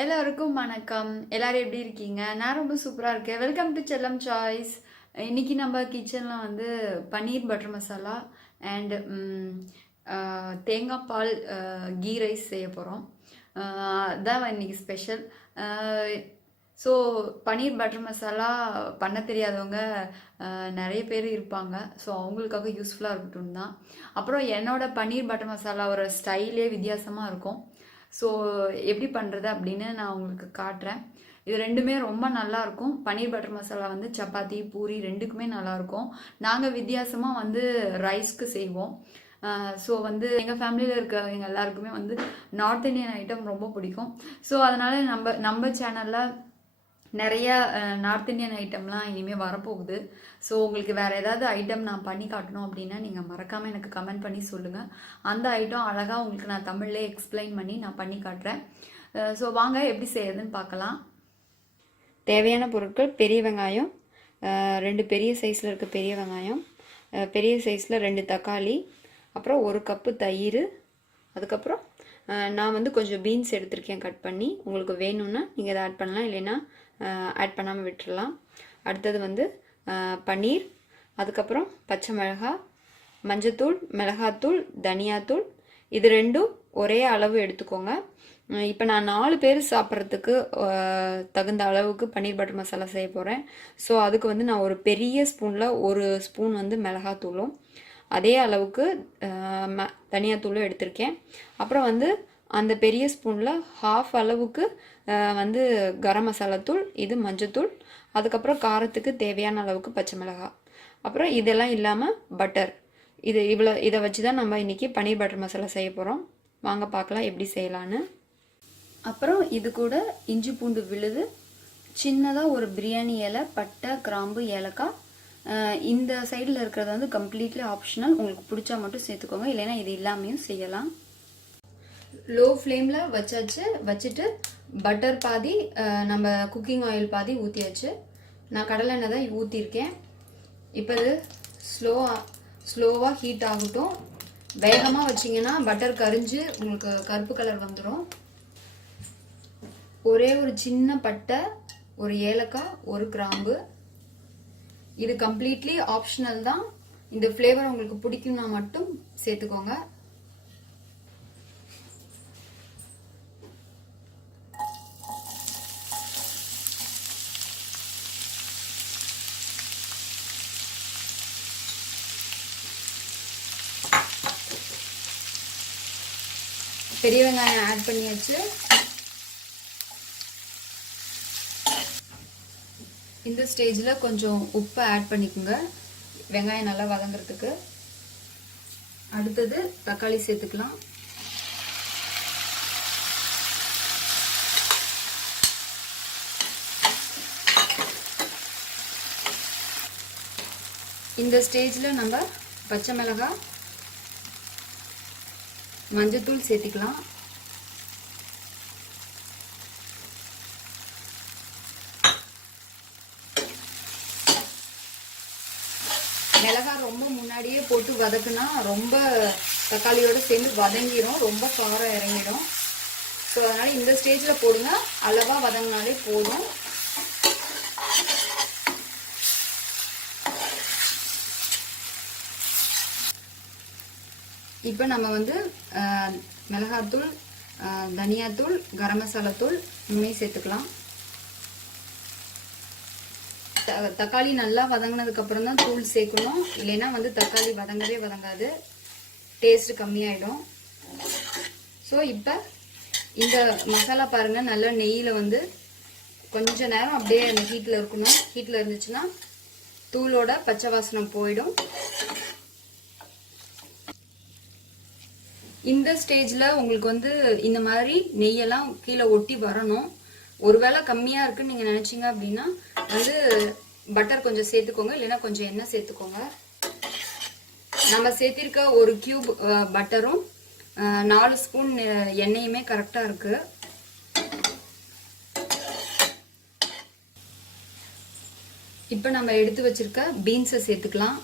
எல்லாருக்கும் வணக்கம். எல்லாரும் எப்படி இருக்கீங்க? நான் ரொம்ப சூப்பராக இருக்கேன். வெல்கம் டு செல்லம் சாய்ஸ். இன்னைக்கு நம்ம கிச்சனில் வந்து பன்னீர் பட்டர் மசாலா அண்ட் தேங்காய் பால் கீ ரைஸ் செய்ய போகிறோம். அதுதான் இன்னைக்கு ஸ்பெஷல். ஸோ பன்னீர் பட்டர் மசாலா பண்ண தெரியாதவங்க நிறைய பேர் இருப்பாங்க. ஸோ அவங்களுக்காக யூஸ்ஃபுல்லாக இருக்கட்டும் தான். அப்புறம் என்னோட பன்னீர் பட்டர் மசாலாவோட ஸ்டைலே வித்தியாசமாக இருக்கும். ஸோ எப்படி பண்ணுறது அப்படின்னு நான் உங்களுக்கு காட்டுறேன். இது ரெண்டுமே ரொம்ப நல்லாயிருக்கும். பன்னீர் பட்டர் மசாலா வந்து சப்பாத்தி பூரி ரெண்டுக்குமே நல்லாயிருக்கும். நாங்கள் வித்தியாசமாக வந்து ரைஸ்க்கு செய்வோம். ஸோ வந்து எங்கள் ஃபேமிலியில் இருக்கவங்க எல்லாருக்குமே வந்து நார்த் இந்தியன் ஐட்டம் ரொம்ப பிடிக்கும். ஸோ அதனால் நம்ம சேனலில் நிறைய நார்த் இந்தியன் ஐட்டம்லாம் இனிமேல் வரப்போகுது. ஸோ உங்களுக்கு வேறு ஏதாவது ஐட்டம் நான் பண்ணி காட்டணும் அப்படின்னா நீங்கள் மறக்காமல் எனக்கு கமெண்ட் பண்ணி சொல்லுங்கள். அந்த ஐட்டம் அழகாக உங்களுக்கு நான் தமிழ்லேயே எக்ஸ்பிளைன் பண்ணி நான் பண்ணி காட்டுறேன். ஸோ வாங்க எப்படி செய்யறதுன்னு பார்க்கலாம். தேவையான பொருட்கள்: பெரிய வெங்காயம், 2 பெரிய சைஸில் இருக்க பெரிய வெங்காயம், பெரிய சைஸில் 2 தக்காளி, அப்புறம் 1 கப்பு தயிர், அதுக்கப்புறம் நான் வந்து கொஞ்சம் பீன்ஸ் எடுத்திருக்கேன் கட் பண்ணி. உங்களுக்கு வேணும்னா நீங்கள் அதை ஆட் பண்ணலாம், இல்லைன்னா ஆட் பண்ணாமல் விட்டுடலாம். அடுத்தது வந்து பன்னீர், அதுக்கப்புறம் பச்சை மிளகாய், மஞ்சத்தூள், மிளகாத்தூள், தனியாத்தூள். இது ரெண்டும் ஒரே அளவு எடுத்துக்கோங்க. இப்போ நான் 4 பேர் சாப்பிட்றதுக்கு தகுந்த அளவுக்கு பன்னீர் பட்டர் மசாலா செய்ய போகிறேன். ஸோ அதுக்கு வந்து நான் ஒரு பெரிய ஸ்பூனில் 1 ஸ்பூன் வந்து மிளகாத்தூளும் அதே அளவுக்கு தனியாத்தூளும் எடுத்திருக்கேன். அப்புறம் வந்து அந்த பெரிய ஸ்பூனில் ஹாஃப் அளவுக்கு வந்து கரம் மசாலா தூள், இது மஞ்சத்தூள், அதுக்கப்புறம் காரத்துக்கு தேவையான அளவுக்கு பச்சை மிளகாய், அப்புறம் இதெல்லாம் இல்லாமல் பட்டர். இதை வச்சு தான் நம்ம இன்றைக்கி பன்னீர் பட்டர் மசாலா செய்ய போகிறோம். வாங்க பார்க்கலாம் எப்படி செய்யலான்னு. அப்புறம் இது கூட இஞ்சி பூண்டு விழுது, சின்னதாக ஒரு பிரியாணி இலை, பட்டை, கிராம்பு, ஏலக்காய். இந்த சைடில் இருக்கிறது வந்து கம்ப்ளீட்லி ஆப்ஷனல். உங்களுக்கு பிடிச்சா மட்டும் சேர்த்துக்கோங்க, இல்லைன்னா இது இல்லாமையும் செய்யலாம். லோ ஃப்ளேமில் வச்சுட்டு பட்டர் பாதி, நம்ம குக்கிங் ஆயில் பாதி ஊற்றியாச்சு. நான் கடலை எண்ணெய் தான் ஊற்றிருக்கேன். இப்போ இது ஸ்லோவாக ஹீட் ஆகட்டும். வேகமாக வச்சிங்கன்னா பட்டர் கரிஞ்சு உங்களுக்கு கருப்பு கலர் வந்துடும். ஒரே ஒரு சின்ன பட்டை, ஒரு ஏலக்காய், ஒரு கிராம்பு. இது கம்ப்ளீட்லி ஆப்ஷனல் தான். இந்த ஃப்ளேவர் உங்களுக்கு பிடிக்கும்னா மட்டும் சேர்த்துக்கோங்க. பெரிய வெங்காயம் ஆட் பண்ணியாச்சு. இந்த ஸ்டேஜில் கொஞ்சம் உப்பை ஆட் பண்ணிக்கோங்க, வெங்காயம் நல்லா வதங்கிறதுக்கு. அடுத்தது தக்காளி சேர்த்துக்கலாம். இந்த ஸ்டேஜில் நம்ம பச்சை மிளகாய், மஞ்சத்தூள் சேர்த்துக்கலாம். மிளகாய் ரொம்ப முன்னாடியே போட்டு வதக்குனா ரொம்ப தக்காளியோட சேர்ந்து வதங்கிடும், ரொம்ப காரம் இறங்கிடும். ஸோ அதனால் இந்த ஸ்டேஜில் போடுங்க, அளவாக வதங்கினாலே போதும். இப்போ நம்ம வந்து மிளகாத்தூள், தனியாத்தூள், கரம் மசாலா தூள் இனிமேல் சேர்த்துக்கலாம். தக்காளி நல்லா வதங்கினதுக்கப்புறம் தான் தூள் சேர்க்கணும், இல்லைன்னா வந்து தக்காளி வதங்கவே வதங்காது, டேஸ்ட் கம்மியாயிடும். ஸோ இப்போ இந்த மசாலா பாருங்கள், நல்லா நெய்யில் வந்து கொஞ்ச நேரம் அப்படியே அந்த ஹீட்டில் இருக்கணும். ஹீட்டில் இருந்துச்சுன்னா தூளோட பச்சை வாசனை போயிடும். இந்த ஸ்டேஜில் உங்களுக்கு வந்து இந்த மாதிரி நெய்யெல்லாம் கீழே ஒட்டி வரணும். ஒருவேளை கம்மியாக இருக்குன்னு நீங்கள் நினச்சிங்க அப்படின்னா வந்து பட்டர் கொஞ்சம் சேர்த்துக்கோங்க, இல்லைன்னா கொஞ்சம் எண்ணெய் சேர்த்துக்கோங்க. நம்ம சேர்த்திருக்க 1 கியூப் பட்டரும் 4 ஸ்பூன் எண்ணெயுமே கரெக்டாக இருக்குது. இப்போ நம்ம எடுத்து வச்சிருக்க பீன்ஸை சேர்த்துக்கலாம்.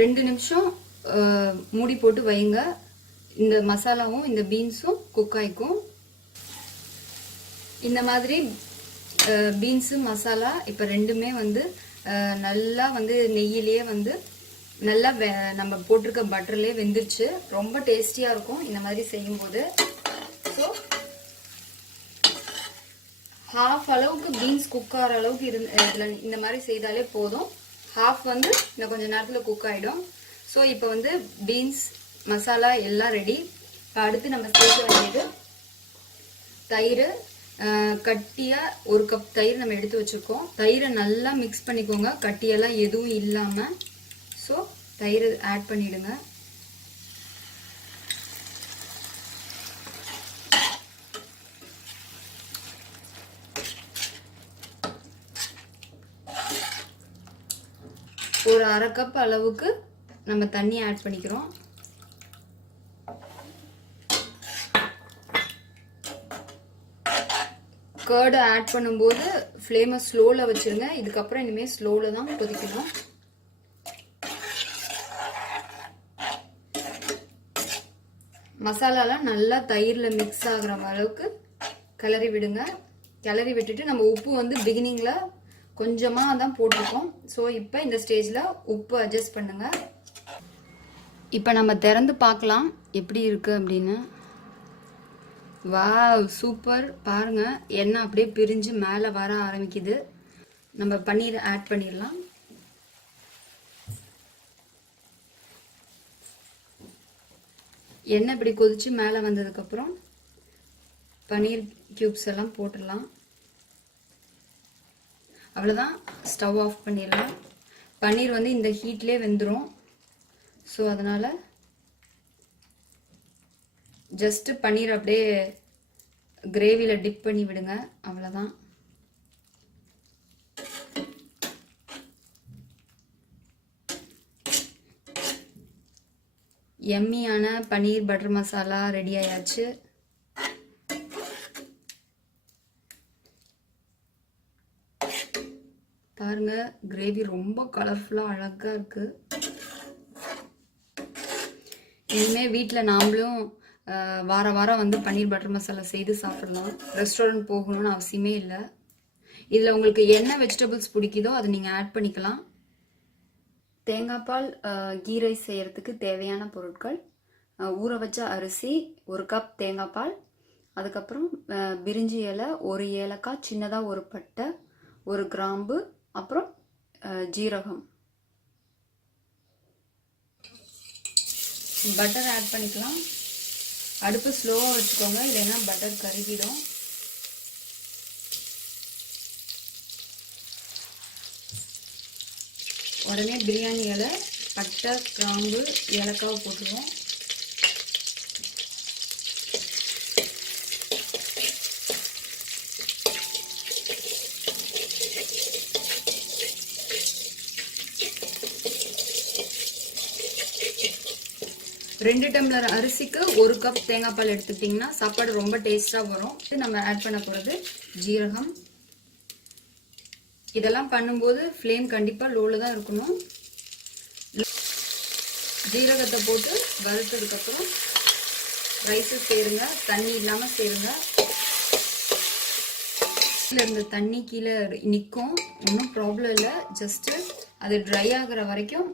2 நிமிஷம் மூடி போட்டு வைங்க. இந்த மசாலாவும் இந்த பீன்ஸும் குக் ஆயிக்கும். இந்த மாதிரி பீன்ஸு மசாலா இப்போ ரெண்டுமே வந்து நல்லா வந்து நெய்யிலேயே வந்து நல்லா நம்ம போட்டிருக்க பட்டர்லேயே வெந்துருச்சு. ரொம்ப டேஸ்டியாக இருக்கும் இந்த மாதிரி செய்யும்போது. ஸோ ஹாஃப் அளவுக்கு பீன்ஸ் குக் ஆகிற அளவுக்கு இதில் இந்த மாதிரி செய்தாலே போதும். ஹாஃப் வந்து இன்னும் கொஞ்சம் நேரத்தில் குக் ஆகிடும். ஸோ இப்போ வந்து பீன்ஸ் மசாலா எல்லாம் ரெடி. இப்போ அடுத்து நம்ம சேர்க்க வேண்டியது தயிர். கட்டியாக 1 கப் தயிர் நம்ம எடுத்து வச்சுருக்கோம். தயிரை நல்லா மிக்ஸ் பண்ணிக்கோங்க, கட்டியெல்லாம் எதுவும் இல்லாமல். ஸோ தயிர் ஆட் பண்ணிவிடுங்க. ஒரு 1/2 கப் அளவுக்கு நம்ம தண்ணி ஆட் பண்ணிக்கிறோம். கர்டு ஆட் பண்ணும்போது ஃப்ளேமை ஸ்லோவில் வச்சுருங்க. இதுக்கப்புறம் இனிமேல் ஸ்லோவில் தான் கொதிக்கணும். மசாலாலாம் நல்லா தயிரில் மிக்ஸ் ஆகிற அளவுக்கு கிளறி விடுங்க. கிளறி விட்டுட்டு நம்ம உப்பு வந்து பிகினிங்கில் கொஞ்சமாக தான் போட்டிருக்கோம். ஸோ இப்போ இந்த ஸ்டேஜில் உப்பு அட்ஜஸ்ட் பண்ணுங்கள். இப்போ நம்ம திறந்து பார்க்கலாம் எப்படி இருக்குது அப்படின்னு. Wow, super. பாருங்க, எண்ணெய் அப்படியே பிரிஞ்சு மேலே வர ஆரம்பிக்குது. நம்ம பன்னீர் ஆட் பண்ணிடலாம். எண்ணெய் இப்படி கொதிச்சு மேலே வந்ததுக்கப்புறம் பன்னீர் கியூப்ஸ் எல்லாம் போட்டுடலாம். அவ்வளோதான், ஸ்டவ் ஆஃப் பண்ணிடலாம். பன்னீர் வந்து இந்த ஹீட்லேயே வெந்துடும். ஸோ அதனால் ஜஸ்ட் பன்னீர் அப்படியே கிரேவியில் டிப் பண்ணி விடுங்க. அவ்வளோதான். எம்மியான பன்னீர் பட்டர் மசாலா ரெடி ஆயாச்சு. பாருங்க, கிரேவி ரொம்ப கலர்ஃபுல்லாக அழகாக இருக்கு. இனிமேல் வீட்டில் நாமளும் வார வாரம் வந்து பன்னீர் பட்டர் மசாலா செய்து சாப்பிடலாம். ரெஸ்டாரண்ட் போகணும்னு அவசியமே இல்லை. இதில் உங்களுக்கு என்ன வெஜிடபிள்ஸ் பிடிக்குதோ அதை நீங்கள் ஆட் பண்ணிக்கலாம். தேங்காய் பால் கீ ரைஸ் செய்கிறதுக்கு தேவையான பொருட்கள்: ஊற வச்ச அரிசி, 1 கப் தேங்காய் பால், அதுக்கப்புறம் பிரிஞ்சி இலை, 1 ஏலக்காய், சின்னதாக 1 பட்டை, 1 கிராம்பு, அப்புறம் ஜீரகம். பட்டர் ஆட் பண்ணிக்கலாம். அடுப்பு ஸ்லோவாக வச்சுக்கோங்க, இல்லைன்னா பட்டர் கருகிடும். உடனே பிரியாணி இலை, பட்டை, கிராம்பு, ஏலக்காய் போட்டுருவோம். ரெண்டு டம்ளர் அரிசிக்கு 1 கப் தேங்காய் பால் எடுத்துக்கிட்டிங்கன்னா சாப்பாடு ரொம்ப டேஸ்ட்டாக வரும். நம்ம ஆட் பண்ண போகிறது ஜீரகம். இதெல்லாம் பண்ணும்போது ஃப்ளேம் கண்டிப்பாக லோவில் தான் இருக்கணும். ஜீரகத்தை போட்டு வறுத்ததுக்கப்புறம் ரைஸை சேருங்க. தண்ணி இல்லாமல் சேருங்க. இருந்த தண்ணி கீழே நிற்கும், ஒன்றும் ப்ராப்ளம் இல்லை. ஜஸ்ட்டு அது ட்ரை ஆகிற வரைக்கும்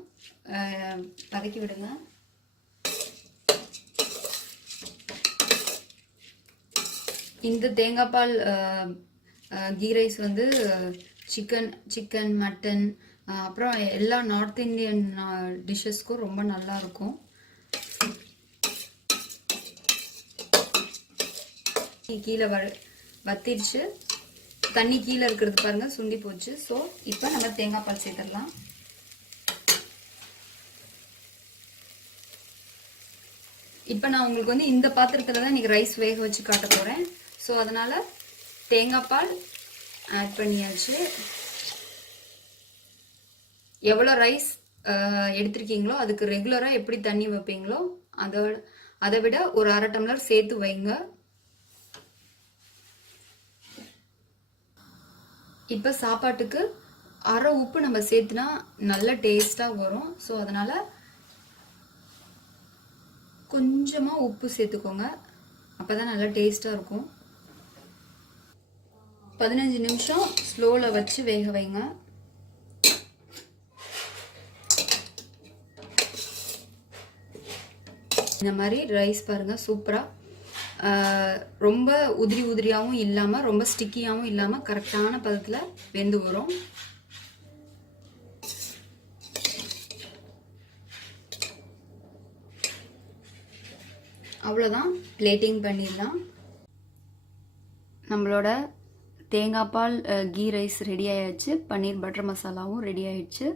வதக்கி விடுங்க. இந்த தேங்காய் பால் கீ ரைஸ் வந்து சிக்கன், மட்டன், அப்புறம் எல்லா நார்த் இந்தியன் டிஷ்ஷஸ்க்கும் ரொம்ப நல்லா இருக்கும். கீழே வத்திடுச்சு, தண்ணி கீழே இருக்கிறது பாருங்க, சுண்டி போச்சு. ஸோ இப்போ நம்ம தேங்காய் பால் சேர்த்துடலாம். இப்போ நான் உங்களுக்கு வந்து இந்த பாத்திரத்தில் தான் இன்னைக்கு ரைஸ் வேக வச்சு காட்ட போகிறேன். ஸோ அதனால் தேங்காய் பால் ஆட் பண்ணியாச்சு. எவ்வளோ ரைஸ் எடுத்திருக்கீங்களோ அதுக்கு ரெகுலராக எப்படி தண்ணி வைப்பீங்களோ அதை விட ஒரு 1/2 டம்ளர் சேர்த்து வைங்க. இப்போ சாப்பாட்டுக்கு 1/2 உப்பு நம்ம சேர்த்துனா நல்ல டேஸ்ட்டாக வரும். ஸோ அதனால் கொஞ்சமாக உப்பு சேர்த்துக்கோங்க, அப்போ தான் நல்லா டேஸ்ட்டாக இருக்கும். 15 நிமிஷம் ஸ்லோவில் வச்சு வேக வைங்க. இந்த மாதிரி ரைஸ் பாருங்கள் சூப்பராக ரொம்ப உதிரி உதிரியாகவும் இல்லாமல் ரொம்ப ஸ்டிக்கியாகவும் இல்லாமல் கரெக்டான பதத்தில் வெந்து வரும். அவ்வளோதான், பிளேட்டிங் பண்ணிடலாம். நம்மளோட தேங்காய் பால் கீ ரைஸ் ரெடி ஆயிடுச்சு. பன்னீர் பட்டர் மசாலாவும் ரெடி ஆயிடுச்சு.